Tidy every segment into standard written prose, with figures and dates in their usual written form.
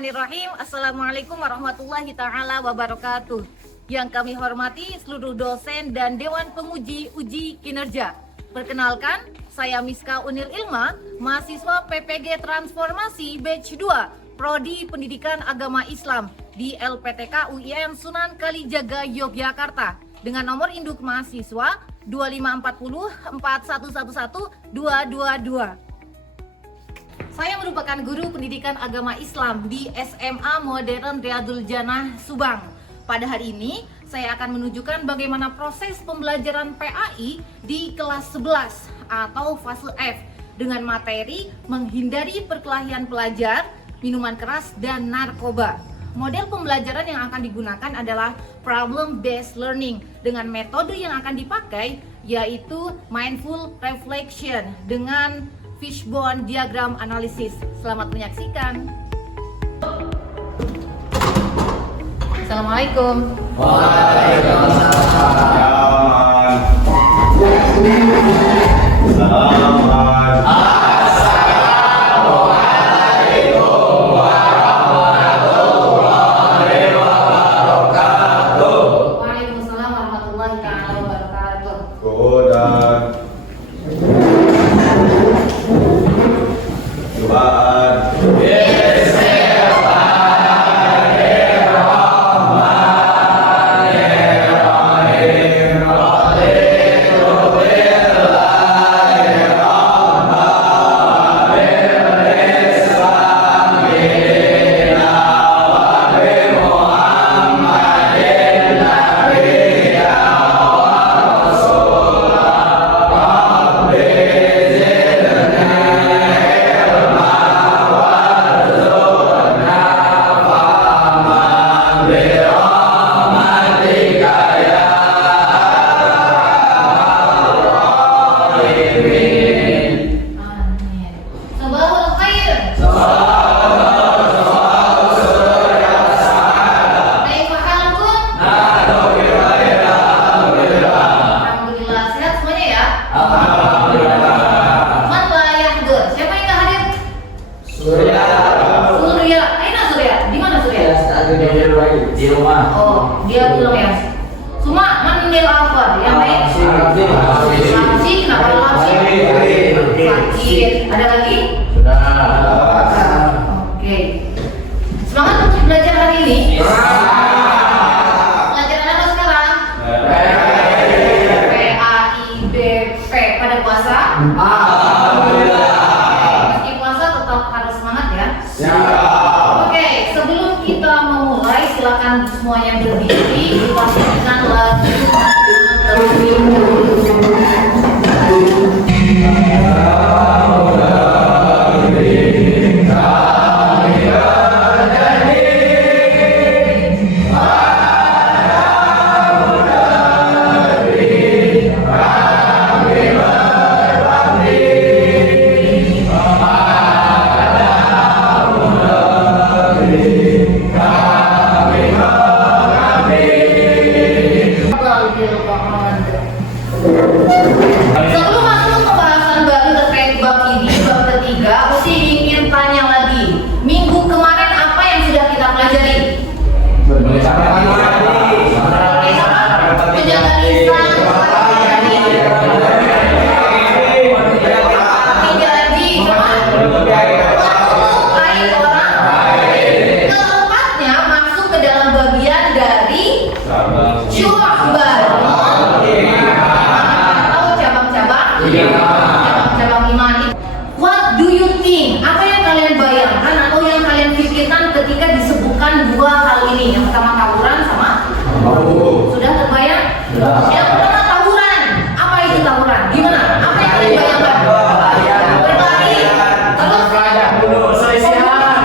Bismillahirrahmanirrahim. Assalamualaikum warahmatullahi ta'ala wabarakatuh. Yang kami hormati seluruh dosen dan Dewan Penguji Uji Kinerja. Perkenalkan, saya Miska Unil Ilma, mahasiswa PPG Transformasi Batch 2, Prodi Pendidikan Agama Islam di LPTK UIN Sunan Kalijaga, Yogyakarta, dengan nomor induk mahasiswa 2540 4111 222. Saya merupakan guru pendidikan agama Islam di SMA Modern Riyadul Jannah, Subang. Pada hari ini, saya akan menunjukkan bagaimana proses pembelajaran PAI di kelas 11 atau fase F dengan materi menghindari perkelahian pelajar, minuman keras, dan narkoba. Model pembelajaran yang akan digunakan adalah problem based learning dengan metode yang akan dipakai yaitu mindful reflection dengan fishbone diagram analisis. Selamat menyaksikan. Assalamualaikum. Waalaikumsalam warahmatullahi wabarakatuh. Di rumah. Oh, dia bilang ya. Cuma menil apa? Yang baik. Lapsi, kenapa lapsi? Sakit. Ada lagi? Sudah. Oke. Semangat untuk belajar hari ini. Pelajaran apa sekarang? PAIBP pada puasa. Meski puasa tetap harus semangat ya. Oke, sebelum kita memulai, silakan semuanya berdiri, dipastikan lagu terlebih dahulu. Sebelum masuk pembahasan baru terkait bab ini, bab ketiga, Usi ingin tanya lagi. Minggu kemarin apa yang sudah kita pelajari? Penjaga lisan, janji, kait orang. Keempatnya masuk ke dalam bagian dari syu'bah. Cabang iman. What do you think? Apa yang kalian bayangkan atau yang kalian pikirkan ketika disebutkan dua hal ini? Yang pertama tawuran sama sudah terbayang? Yang pertama tawuran. Apa itu tawuran? Gimana? Apa yang kalian bayangkan? Berkelahi. Terus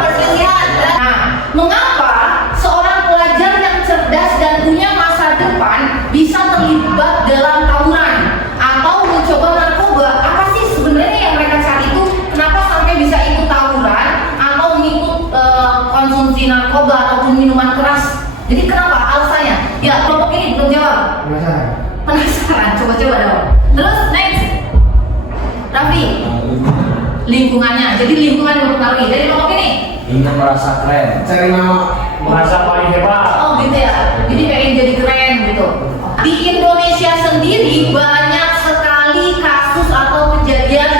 perselisihan. Nah, mengapa seorang pelajar yang cerdas dan punya masa depan bisa terlibat dalam tawuran atau mencoba narkoba? Apa sih sebenarnya yang mereka saat itu? Kenapa sampai bisa ikut tawuran atau mengikut konsumsi narkoba ataupun minuman keras? Jadi kenapa alasannya? Ya, kelompok ini belum jawab. Penasaran? Coba-coba dong. Terus next, Raffi. Lingkungannya. Jadi lingkungan yang mempengaruhi. Dari kelompok ini ingin merasa keren, cari nama, merasa paling hebat. Oh gitu ya, jadi pengen jadi keren gitu. Di Indonesia sendiri banyak sekali kasus atau kejadian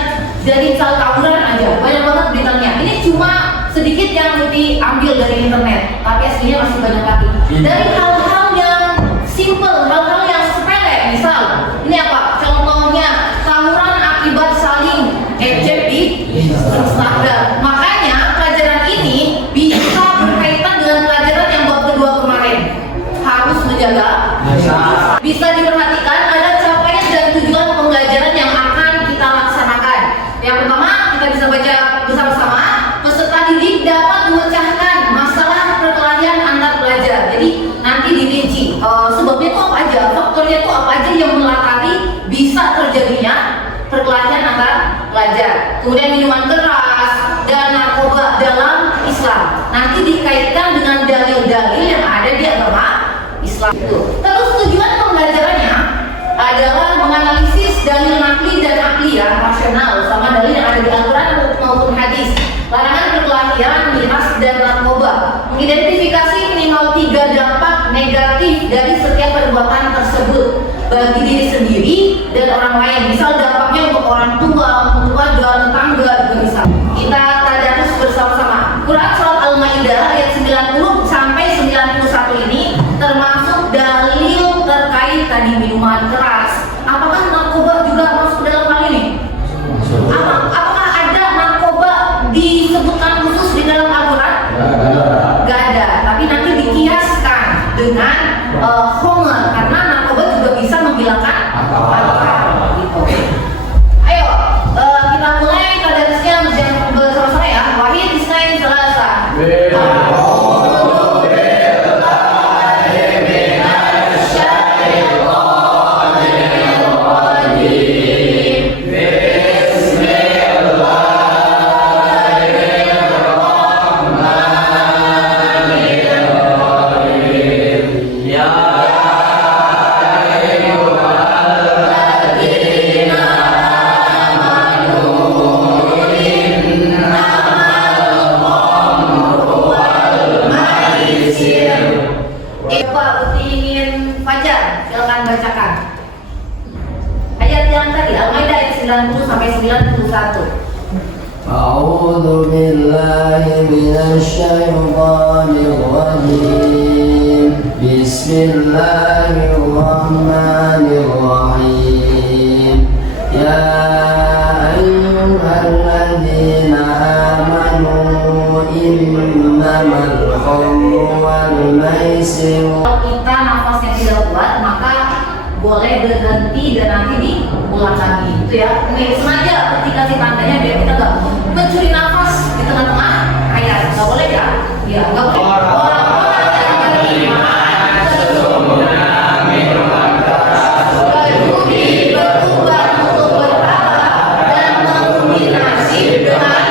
dari misal tawuran aja, banyak banget beritanya. Ini cuma sedikit yang diambil dari internet, tapi aslinya masih banyak lagi. Dari hal-hal yang simple, hal-hal yang sepele, misal ini apa? Contohnya tawuran akibat saling ejek di Instagram. Makanya pelajaran ini bisa berkaitan dengan pelajaran yang bab kedua kemarin. Harus menjaga, bisa diperhatikan ada capaian dan tujuan pembelajaran yang akan kita laksanakan. Yang pertama, kita bisa baca bersama-sama. Peserta didik dapat memecahkan masalah perkelahian antar pelajar. Jadi nanti dirinci sebabnya itu apa aja, faktornya itu apa aja yang melatari bisa terjadinya perkelahian antar pelajar. Kemudian minuman keras dan narkoba dalam Islam nanti dikaitkan dengan dalil-dalil yang ada di agama Islam itu. Terus tujuan pembelajarannya adalah menganalisis dalil nakli dan akliyah rasional sama dalil yang ada di Al-Quran maupun hadis, larangan perkelahian, miras dan narkoba, mengidentifikasi minimal 3 dampak negatif dari setiap perbuatan tersebut bagi diri sendiri dan orang lain. Misal dampaknya untuk orang tua, untuk keluarga, tetangga juga bisa. Kita tadarus bersama-sama. Quran surat Al-Maidah ayat 90 sampai 91 ini termasuk dalil terkait tadi minuman keras. Apakah narkoba juga masuk dalam hal ini? Apakah ada narkoba disebutkan khusus di dalam Al-Quran? Gak ada. Tapi nanti dikiaskan dengan homer karena narkoba juga bisa menghilangkan akal. Gitu. Ayo kita mulai tadarusnya bersama-sama ya. Wahid, Isnain, Selasa. Bapak ingin Fajar, silakan bacakan ayat yang tadi Al-Maidah ayat 90 sampai 91. أعوذ بالله من الشيطان الرجيم بسم الله الرحمن الرحيم يا أيها الذين آمنوا إنما الخمر والميسر. Kalau kita nafasnya tidak kuat maka boleh berhenti dan nanti diulang lagi gitu ya. Ini sengaja ketika si tandanya biar kita nggak mencuri nafas di tengah-tengah ayat. Nggak boleh ya? Ya nggak boleh. Orang-orang yang beriman sesungguhnya minuman keras berjudi berubah untuk berhala dan mengombinasi dengan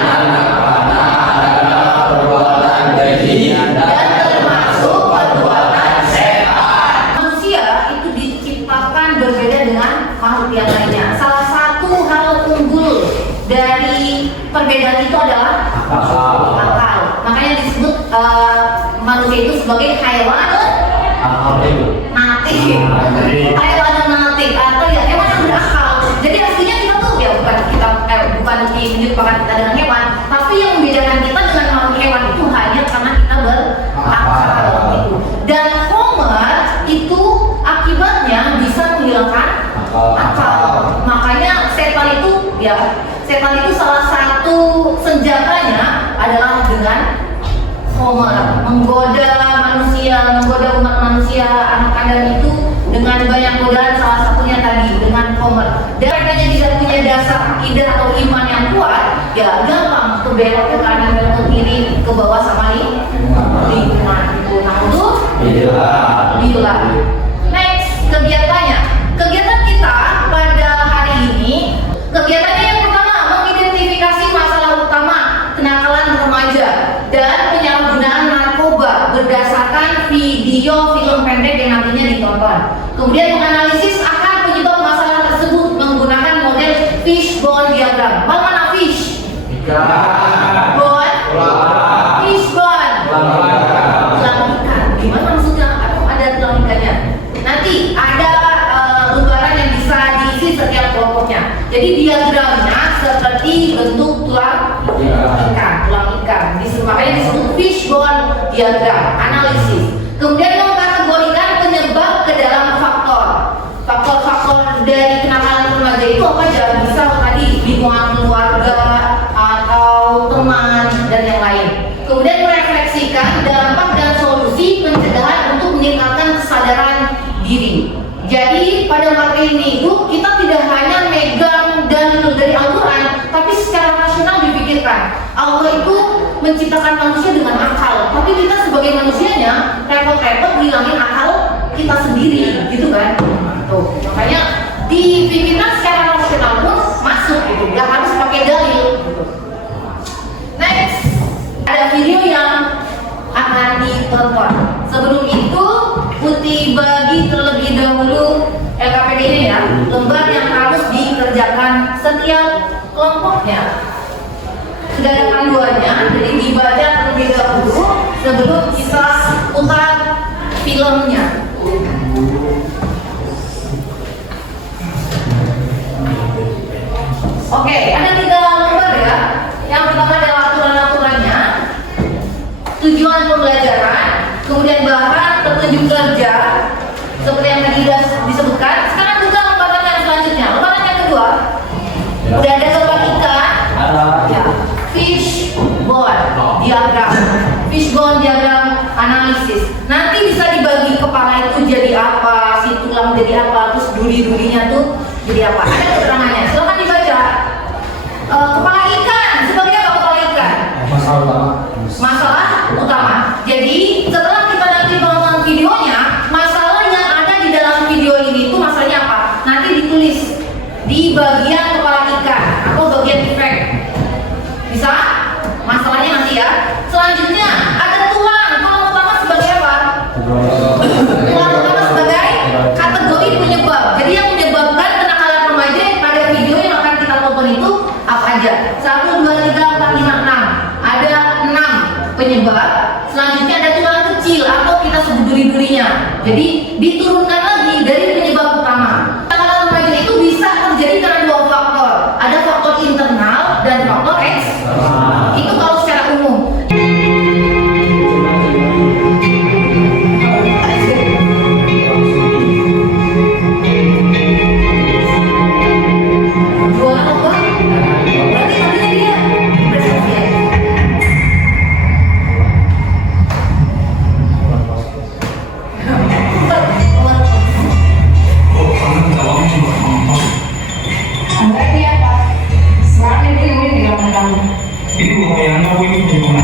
perbuatan keji dan termasuk perbuatan setan. Manusia itu diciptakan berbeda dengan makhluk yang lainnya. Salah satu hal unggul dari perbedaan itu adalah akal. Makanya disebut manusia itu sebagai hewan natif. Hewan natif atau ya hewan yang berakal. Jadi aslinya kita tuh ya bukan menyerupakan kita dengan hewan, tapi yang membedakan kita dengan makhluk hewan itu hanya karena kita berakal gitu. Dan homer itu akibatnya bisa menghilangkan akal. Makanya setan itu salah satu senjatanya adalah dengan homer, menggoda manusia, menggoda umat manusia, anak Adam itu dengan banyak godaan, salah satunya tadi dengan homer. Dan mereka tidak punya dasar akidah atau iman yang kuat, ya gampang ke belok ke kanan, belok ke kiri, ke bawah sama lingkungan itu. Nah itu bila. Next, kegiatannya. Kegiatan kita pada hari ini, kegiatannya yang pertama mengidentifikasi masalah utama kenakalan remaja dan penyalahgunaan narkoba berdasarkan video film pendek yang nantinya ditonton. Kemudian menganalisis akar penyebab masalah tersebut menggunakan model fishbone diagram. Mana fish? Bone? Ada disebut fishbone diagram analisis. Kemudian mengkategorikan penyebab ke dalam faktor. Faktor-faktor dari kenakalan remaja itu apa aja? Bisa tadi lingkungan keluarga atau teman dan yang lain. Kemudian merefleksikan dampak dan solusi pencegahan untuk meningkatkan kesadaran diri. Jadi pada materi ini itu kita tidak hanya megang dalil dari Al-Quran, tapi secara rasional dipikirkan. Allah itu menciptakan manusia dengan akal, tapi kita sebagai manusianya repot-repot ngilangin akal kita sendiri, gitu kan? Tuh, makanya dipikirkan secara rasional pun masuk gitu, nggak harus pakai dalil. Gitu. Next, ada video yang akan ditonton. Sebelum itu, Putih bagi terlebih dahulu LKPD-nya ya, lembar yang harus dikerjakan setiap kelompoknya. Sudah ada panduannya, jadi dibaca terlebih dahulu sebelum kita putar filmnya. Oke, ada 3 lembar ya. Yang pertama adalah aturan-aturannya, tujuan pembelajaran, kemudian bahan petunjuk kerja seperti yang tadi sudah disebutkan. Sekarang juga lembaran yang selanjutnya, lembaran yang kedua udah ada gambar ikan ya, fishbone diagram, fishbone diagram analisis. Nanti bisa dibagi kepala itu jadi apa, si tulang jadi apa, terus duri-durinya tuh jadi apa, ada keterangannya, silakan dibaca. Kepala ikan sebagai apa? Kepala ikan masalah utama. Jadi setelah kita nanti menonton videonya, masalah yang ada di dalam video ini itu masalahnya apa? Nanti ditulis di bagian kepala ikan atau bagian efek. Bisa? Masalahnya nanti ya. Selanjutnya ada tulang. Tulang utama sebagai apa? Tulang utama sebagai kategori penyebab. Jadi yang menyebabkan kenakalan remaja pada video yang akan kita tonton itu apa aja? 1, 2, 3, 4, 5, 6. Ada 6 penyebab. Selanjutnya ada tulang kecil atau kita sebut duri-durinya. Jadi diturunkan lagi dari penyebab utama. Kenakalan remaja itu bisa terjadi karena 2 faktor. Ada faktor internal dan faktor eksternal. Itu kalau secara umum. Jualan apa? Berarti namanya dia presiden. Berarti apa? Sekarang itu yang di belakang kamu. Ini bukan yang mau ini gimana?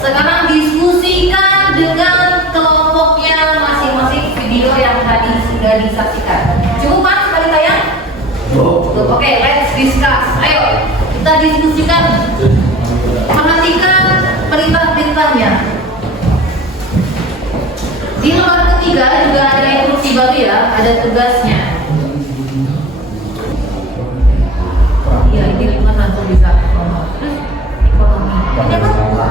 Sekarang diskusikan dengan kelompoknya masing-masing video yang tadi sudah disaksikan. Cukup Pak sekali tayang? Oke, let's discuss. Ayo kita diskusikan. Perhatikan perintah-perintahnya. Di lembar ketiga juga ada instruksi baru ya, ada tugasnya. Iya, ini lingkungan langsung bisa. Terus ekonomi. Ini apa?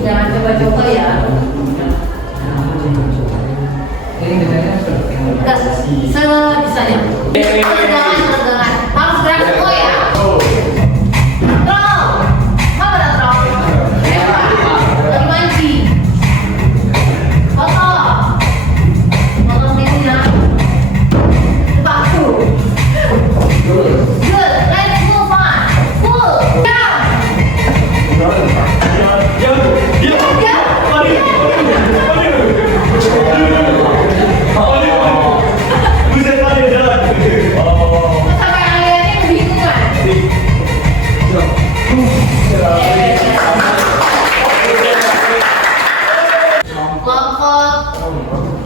Jangan coba-coba ya. Gas, sebisanya. Tegangan. Harus gerak semua ya. Troll. Apa dah troll? Hebat. Lagi mancing. Foto. Foto ini ya. Paku. Good. Let's move on. Full. Down. Sampai aliannya kebingungan. Kelompok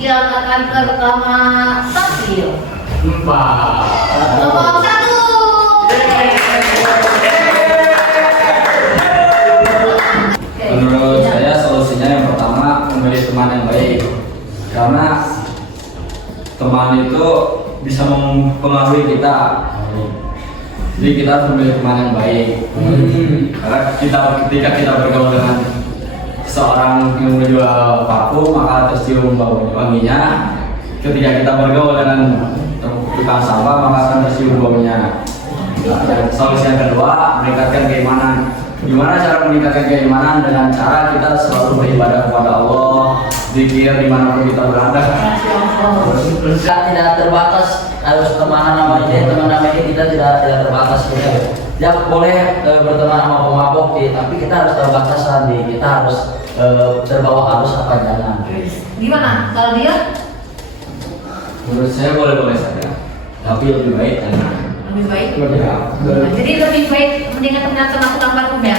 yang akan pertama tampil. Kelompok 1. Menurut saya solusinya yang pertama memilih teman yang baik, karena teman itu bisa mempengaruhi kita. Jadi kita harus memilih teman yang baik. Karena ketika kita bergaul dengan seorang yang menjual parfum, maka tercium bau wanginya, ketika kita bergaul dengan tukang sampah maka akan tercium baunya. Solusi yang kedua, meningkatkan keimanan. Gimana cara meningkatkan keimanan? Dengan cara kita selalu beribadah kepada Allah, zikir dimanapun kita berada. Tidak terbatas harus teman ini kita tidak terbatas gitu. Ya boleh berteman sama pemabok tapi kita harus terbatasan kita harus terbawa arus apa jangan. Gimana? Kalau dia Menurut saya boleh-boleh saja, tapi lebih baik jangan. lebih baik. Ya, Jadi lebih baik mendingan teman aku tambah rum ya.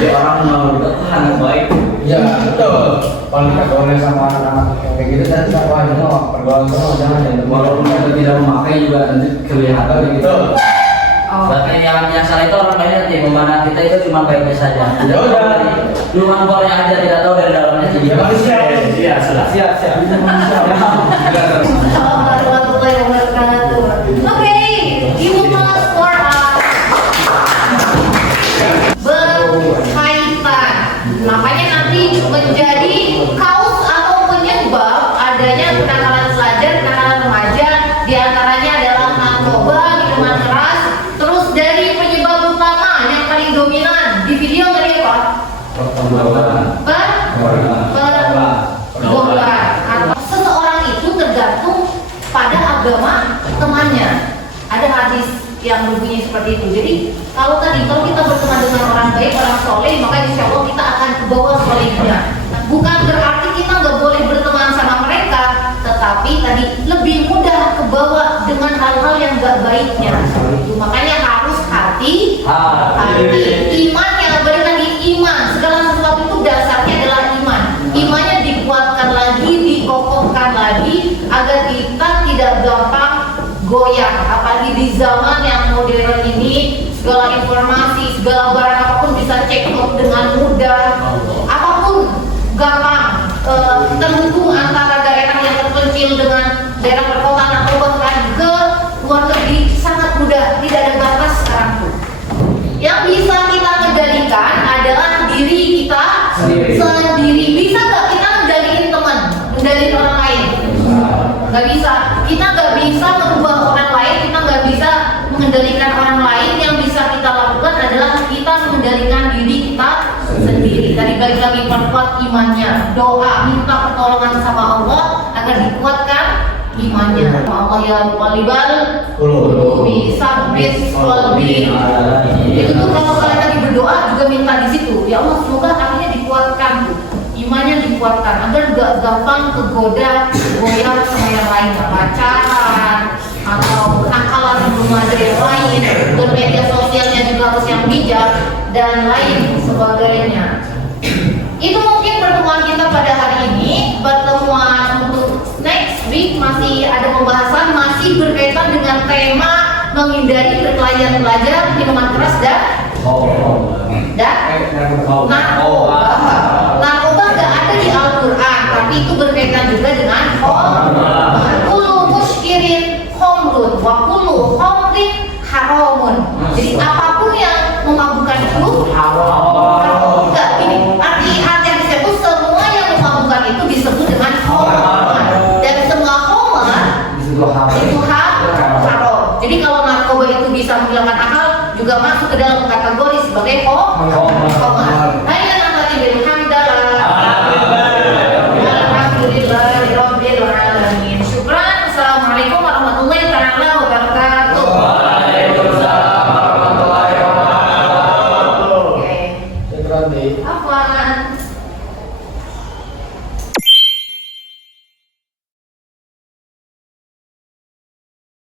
ya orang mau kita tuh sangat baik. Ya betul. Kalau kita gaulnya sama anak-anak kayak gitu kan kita wah ini mah pergaulan semua jangan. Walaupun kita tidak memakai juga nanti kelihatan gitu. Oh. Berarti yang salah itu orang lain nanti memandang kita itu cuma baik-baik saja. Cuma boleh aja tidak tahu dari dalamnya jadi Manusia. Iya, sudah. Siap. Warahmatullahi wabarakatuh. Oke, you must for berkaitan. Makanya nanti menjadi kaus atau penyebab adanya kenakalan pelajar, kenakalan remaja, diantaranya adalah narkoba, minuman keras. Terus dari penyebab utama yang paling dominan di video tadi apa? Pergaulan. Seseorang itu tergantung pada agama temannya. Ada hadis yang berbunyi seperti itu. Jadi kalau kita berteman dengan orang baik, orang soleh, maka insya Allah kita akan ke bawah solehnya. Bukan berarti kita nggak boleh berteman sama mereka, tetapi tadi lebih mudah ke bawah dengan hal-hal yang nggak baiknya. Makanya harus hati. Imannya balik lagi iman. Segala sesuatu itu dasarnya adalah iman. Imannya dikuatkan lagi, dikokohkan lagi agar kita tidak gampang goyah. Apalagi di zaman yang modern ini, segala informasi, segala barang apapun bisa check out dengan mudah. Apapun gampang terhubung antara daerah yang terpencil dengan daerah perkotaan atau bahkan ke luar negeri sangat mudah, tidak ada batas sekarang tuh. Yang bisa kita kendalikan adalah diri kita sendiri. Bisa nggak kita kendaliin teman, kendaliin orang lain? Nggak bisa. Kita nggak bisa merubah orang lain, kita nggak bisa mengendalikan orang lain. Yang bisa kita lakukan adalah kita mengendalikan diri kita sendiri. Tadi balik lagi perkuat imannya, doa, minta pertolongan sama Allah agar dikuatkan imannya. Allah ya muqallibal bisa qalbi. Itu tuh kalau kalian lagi berdoa juga minta di situ. Ya Allah semoga hatinya dikuatkan tuh. Imannya dikuatkan agar gak gampang kegoda goyah sama yang lain, pacaran atau akalan belum ada yang lain, bermedia sosialnya juga harus yang bijak dan lain sebagainya. Itu mungkin pertemuan kita pada hari ini. Pertemuan untuk next week masih ada pembahasan, masih berkaitan dengan tema menghindari perkelahian pelajar, minuman keras dan narkoba. Narkoba nggak ada di Al-Quran, tapi itu berkaitan juga dengan kullu muskirin khamrun wa kullu khamrin haramun. Jadi apapun yang memabukkan itu haram. Enggak, ini arti yang disebut semua yang memabukkan itu disebut dengan khamr. Dan semua khamr itu haram. Jadi kalau narkoba itu bisa menghilangkan akal, juga masuk ke dalam kategori sebagai khamr.